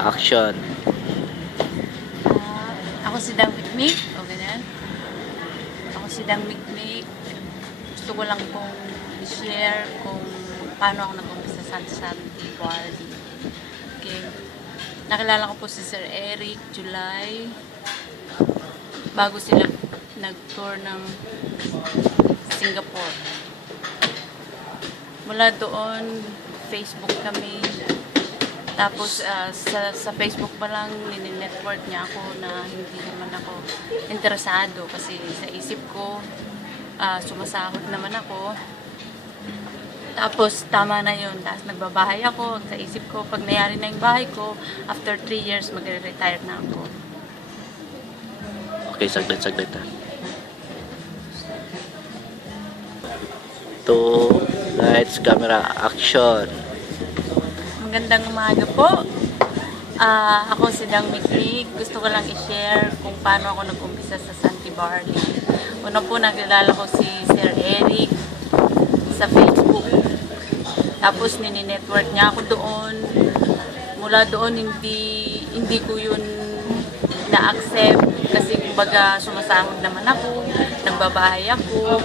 Action. Ako si Dang Mikmik, o ganyan. Ako si Dang Mikmik. Gusto ko lang pong i-share kung paano ako nag-umpisa sa Santi Barley. Okay. Nakilala ko po si Sir Eric, July. Bago sila nag-tour ng Singapore. Mula doon, Facebook kami. Tapos sa Facebook pa lang nini-network niya ako na hindi naman ako interesado kasi sa isip ko sumasahod naman ako. Tapos tama na yun. Tapos nagbabahay ako. Sa isip ko pag nayari na yung bahay ko, after 3 years magre-retire na ako. Okay, saglit ha. 2 lights, camera, action. Magandang umaga po. Ako si Dang Mikmik. Gusto ko lang i-share kung paano ako nag-umpisa sa Santi Barley. Una po, nakilala ko si Sir Eric sa Facebook. Tapos nini-network niya ako doon. Mula doon, hindi ko yun na-accept kasi kumbaga sumasahod naman ako, nagbabahay ako.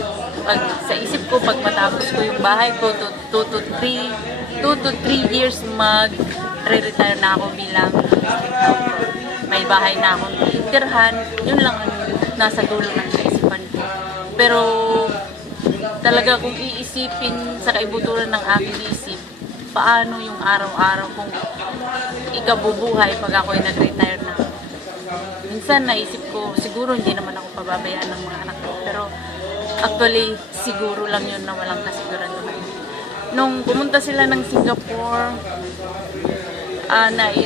Sa isip ko, pag matapos ko yung bahay ko, 2 to 3 years mag-retire na ako bilang stay-housewife. May bahay na akong titirhan. Yun lang ang nasa dulo ng kaisipan ko. Pero talaga kung iisipin sa kaibuturan ng aking isip, paano yung araw-araw kung ikabubuhay pag ako'y nag-retire na. Minsan naisip ko, siguro hindi naman ako pababayaan ng mga anak ko. Pero actually, siguro lang yun na walang kasiguraduhan. Nung pumunta sila ng Singapore,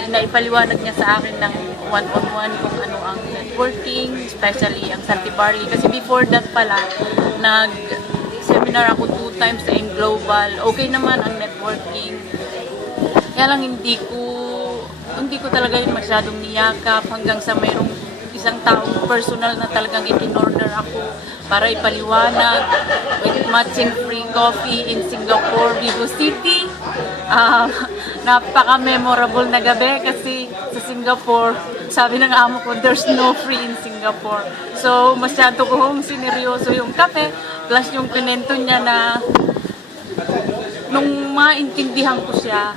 naipaliwanag niya sa akin ng one-on-one kung ano ang networking, especially ang Santi Barley. Kasi before that pala, nag-seminar ako 2 times sa Global. Okay naman ang networking. Kaya lang hindi ko talaga yun masyadong niyakap hanggang sa mayroong isang taong personal na talagang in-order ako para ipaliwanag with matching free coffee in Singapore, Vivo City. Napaka-memorable na gabi kasi sa Singapore, sabi ng amo ko, there's no free in Singapore. So, masyado kong sineryoso yung kape, plus yung kinento niya na nung maintindihan ko siya,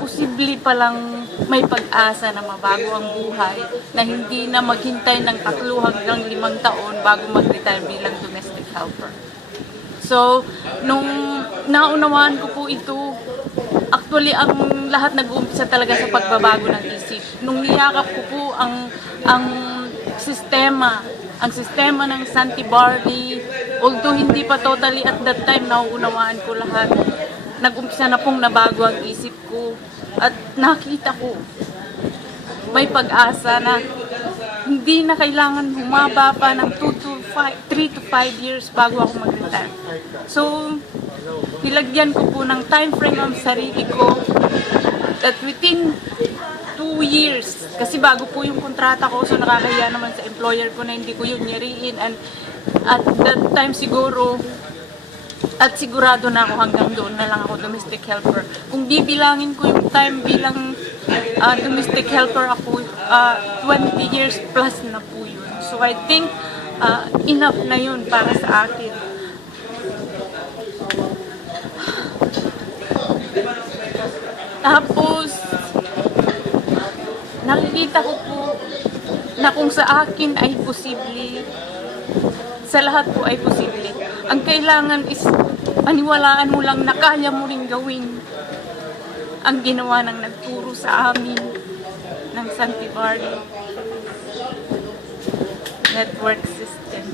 posible palang may pag-asa na mabago ang buhay, na hindi na maghintay ng 3 hanggang 5 taon bago mag-retire bilang domestic helper. So, nung naunawaan ko po ito, actually ang lahat nag-uumpisa talaga sa pagbabago ng isip. Nung niyakap ko po ang sistema ng Santi Barley, although hindi pa totally at that time nauunawaan ko lahat, nag-umpisa na pong nabago ang isip ko at nakita ko may pag-asa na hindi na kailangan humaba pa ng 3 to 5 years bago ako mag-retire. So, nilagyan ko po ng time frame ang sarili ko that within 2 years, kasi bago po yung kontrata ko, so nakakahiya naman sa employer ko na hindi ko yun nyariin, and at that time siguro at sigurado na ako hanggang doon na lang ako domestic helper. Kung bibilangin ko yung time bilang domestic helper ako, 20 years plus na po yun. So I think enough na yun para sa akin. Tapos, nakikita ko po na kung sa akin ay posible, sa lahat po ay posible. Ang kailangan is paniwalaan mo lang na kaya mo rin gawin ang ginawa ng nagturo sa amin ng Santi Barley network system.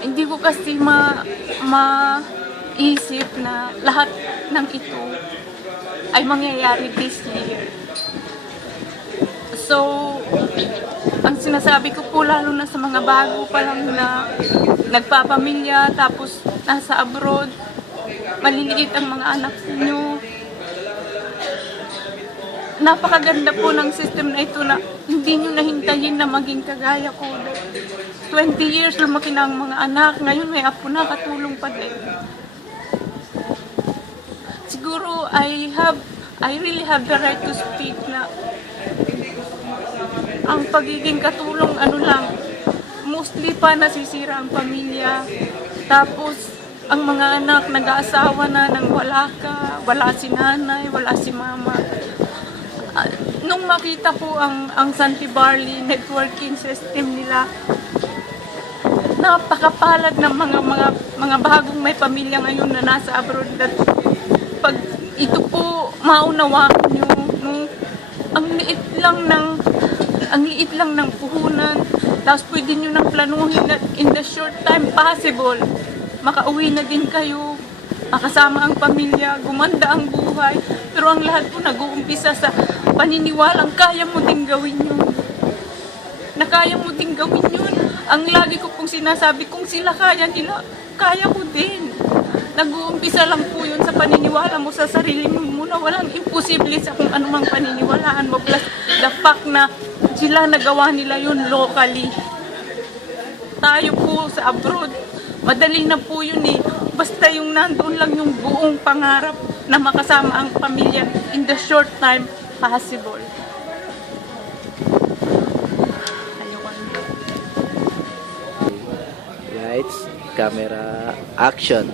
Hindi ko kasi maisip na lahat ng ito ay mangyayari this year. So, ang sinasabi ko po lalo na sa mga bago pa lang na nagpapamilya tapos nasa abroad, maliliit ang mga anak niyo, napakaganda po ng system na ito na hindi nyo nahintayin na maging kagaya ko. 20 years lumaki na ang mga anak, ngayon may apo na, katulong pa din. Siguro I really have the right to speak na ang pagiging katulong mostly pa nasisira ang pamilya. Tapos ang mga anak nag-aasawa na nang wala si nanay, wala si mama. Nung makita ko ang Santi Barley networking system nila, napakapalad ng mga bagong may pamilya ngayon na nasa abroad. Pag ito po maunawaan nyo, ang liit lang ng puhunan, tapos pwede nyo nang planuhin na in the short time possible, makauwi na din kayo, makasama ang pamilya, gumanda ang buhay. Pero ang lahat po nag-uumpisa sa paniniwalang kaya mo ding gawin yun. Na kaya mo ding gawin yun. Ang lagi ko pong sinasabi, kung sila kaya nila, kaya ko din. Nag-uumpisa lang po yun sa paniniwala mo sa sarili mo muna. Walang imposible sa kung anumang paniniwalaan mo. Plus the fact na sila nagawa nila yun locally. Tayo po sa abroad, madali na po yun eh. Basta yung nandoon lang yung buong pangarap na makasama ang pamilya in the short time possible. Lights, camera, action.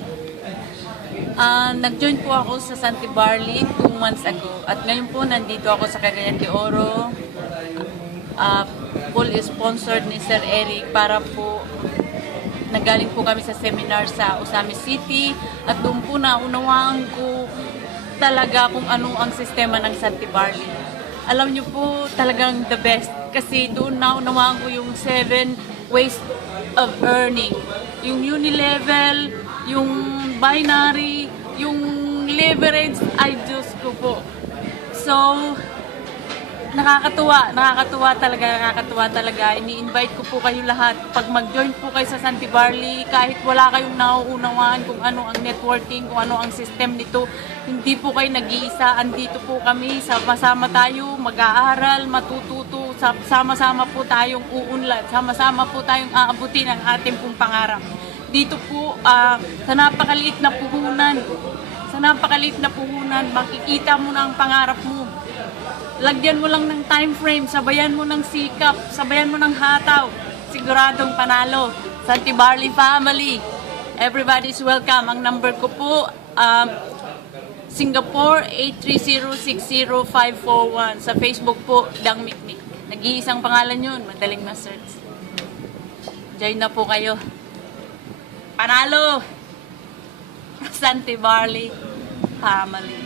Nag-join po ako sa Santi Barley 2 months ago. At ngayon po nandito ako sa Cagayan de Oro. Full sponsored ni Sir Eric para po nagaling po kami sa seminar sa Usami City. At doon po naunawaan ko talaga kung ano ang sistema ng Santi Barley. Alam niyo po talagang the best. Kasi doon naunawaan ko yung 7 ways of earning. Yung unilevel, yung binary, yung leverage, ay Diyos ko po. So, nakakatuwa talaga. Ini-invite ko po kayo lahat. Pag mag-join po kayo sa Santi Barley, kahit wala kayong nauunawaan kung ano ang networking, kung ano ang system nito, hindi po kayo nag-iisa. Andito po kami, sama-sama tayo, mag-aaral, matututo, sama-sama po tayong uunlad, sama-sama po tayong aabutin ang ating pong pangarap. Dito po, sa napakaliit na puhunan, makikita mo na ang pangarap mo. Lagyan mo lang ng time frame, sabayan mo ng sikap, sabayan mo ng hataw, siguradong panalo. Santi Barley family, everybody's welcome. Ang number ko po, Singapore 830-60541. Sa Facebook po, Dang Mikmik. Nag-iisang pangalan yun, madaling ma-search. Join na po kayo. Panalo! Santi Barley family.